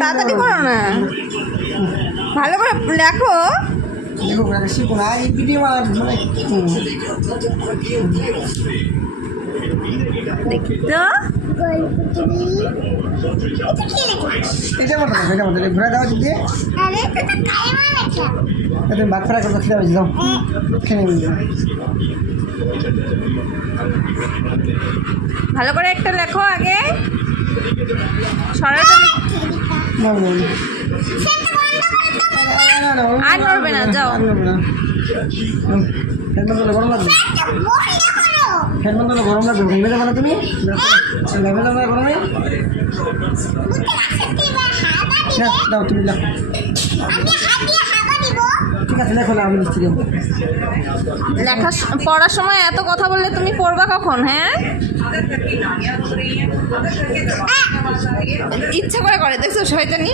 তাড়াতাড়ি করো না, ভালো করে লেখো। শিখো না এই ভিডিও দেখি তো এটা মতো এটা মতো ঘুরে দেওয়া দিয়ে তুমি ভাত ফ্রাই করতে খেতে যাও খেয়ে নিবি। ভালো করে একটা লেখো আগে, সরাসরি আর নড়বে না, যাও। ফ্যান বন্ধ গরম লাগবে, ফ্যান বন্ধ গরম লাগবে, ঘুমিয়ে যাবে না তুমি গরমে। দাও তুমি লেখো, ঠিক আছে লেখো না, আমি লিখছি। লেখা পড়ার সময় এত কথা বললে তুমি পড়বা কখন? হ্যাঁ, ইচ্ছা করে দেখছো শয়তানি।